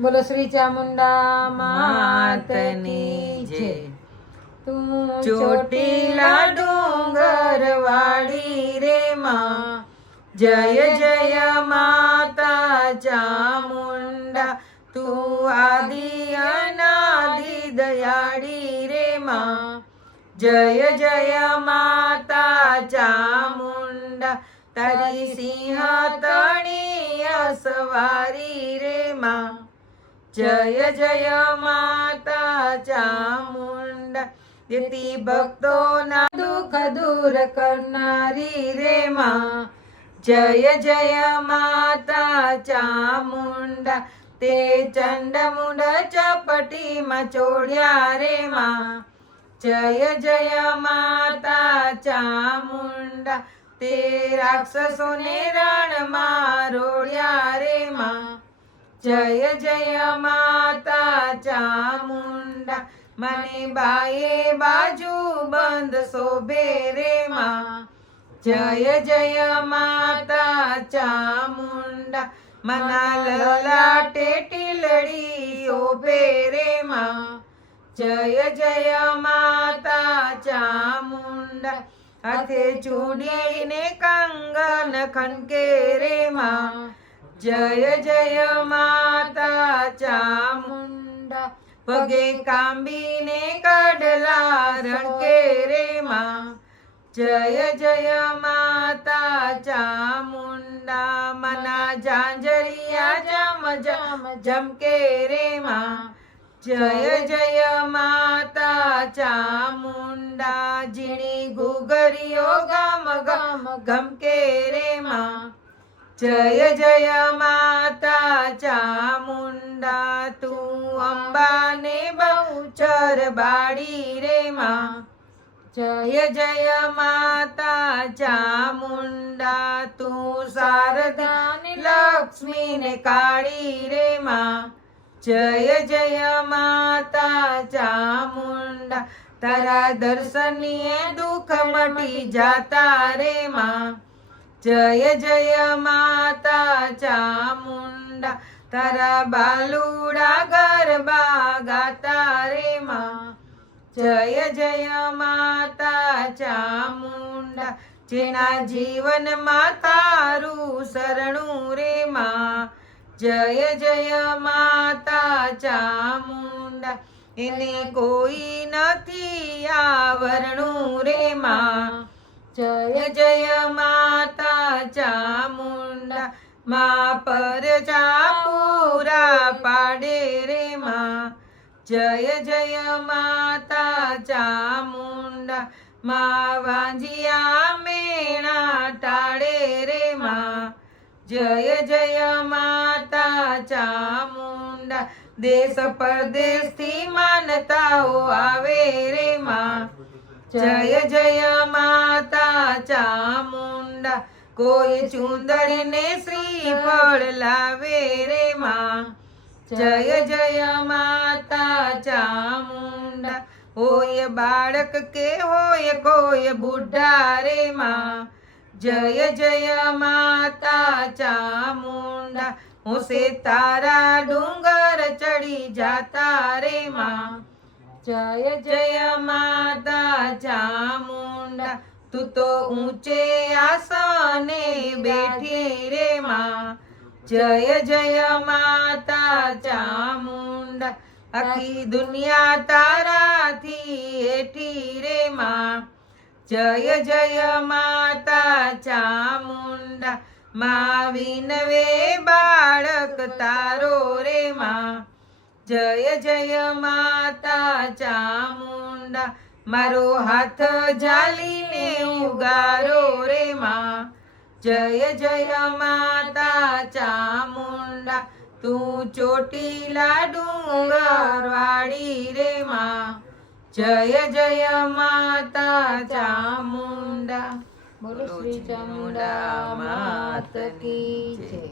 બોલો શ્રી ચામુંડા માતની જય. તું ચોટીલા ડુંગર વાળી રે માં, જય જય માતા ચામુંડા. તું આદિ અનાદિ દયાળી રે માં, જય જય માતા ચામુંડા. તારી સિંહ તણી અસવારી રે માં, જય જય માતા ચામુંડા. તેથી ભક્તોના દુઃખ દૂર કરનારી રે માં, જય જય માતા ચામુંડા. તે ચંડમુંડ ચપટીમાં ચોડ્યા રે માં, જય જય માતા ચામુંડા. તે રાક્ષસોને રણમાં રોડ્યા રે માં, જય જય માતા ચામુંડા. મને બાએ બાજુ બંધ શોભે રે માં, જય જય માતા ચામુંડા. મના લલાટે ટીલડી ઓભે રે માં, જય જય માતા ચામુંડા. હાથે ચૂડીને કંગન ખનકે રે માં, જય જય માતા ચામુંડા. પગે કાંબીને કડલા રણકે રે માં, જય જય માતા ચામુંડા. મના ઝાંઝરિયા જમ જમ જમકે રે માં, જય જય માતા ચામુંડા. ઝીણી ઘૂઘરીઓ ગમ ગમ ગમકે રે માં, જય જય માતા ચામુંડા. તું અંબાને બહુચર બાળી રે માં, જય જય માતા ચામુંડા. તું શારદાને લક્ષ્મીને કાળી રે માં, જય જય માતા ચામુંડા. તારા દર્શનીએ દુઃખ મટી જાતા રે માં, જય જય માતા ચામુંડા. તારા બાલુડા ગરબા ગાતા રે માં, જય જય માતા ચામુંડા. જેના જીવનમાં તારું શરણું રે માં, જય જય માતા ચામુંડા. એને કોઈ નથી આવરણું રે માં, જય જય માતા ચામુંડા. માં પરચા પૂરા પાડે રે માં, જય જય માતા ચામુંડા. માં વાંજિયા મેણા ટાળે રે માં, જય જય માતા ચામુંડા. દેશ પરદેશથી માનતાઓ આવે રે માં, જય જય માતા ચામુંડા. કોઈ ચુંદડીને શ્રીફળ લાવે રે માં, જય જય માતા ચામુંડા. હોય બાળક કે હોય કોઈ બુઢા રે માં, જય જય માતા ચામુંડા. હોશે તારા ડુંગર ચડી જાતા રે માં, જય જય માતા ચામુંડા. તું તો ઊંચે આસને બેઠી રે માં, જય જય માતા ચામુંડા. આખી દુનિયા તારાથી એઠી રે માં, જય જય માતા ચામુંડા. માં વિનવે બાળક તારો રે માં, જય જય માતા ચામુંડા. મારો હાથ ઝાલીને ઉગારો રે માં, જય જય માતા ચામુંડા. તું ચોટીલા ડુંગર વાળી રે માં, જય જય માતા ચામુંડા. બોલો શ્રી ચામુંડા માત કી જય.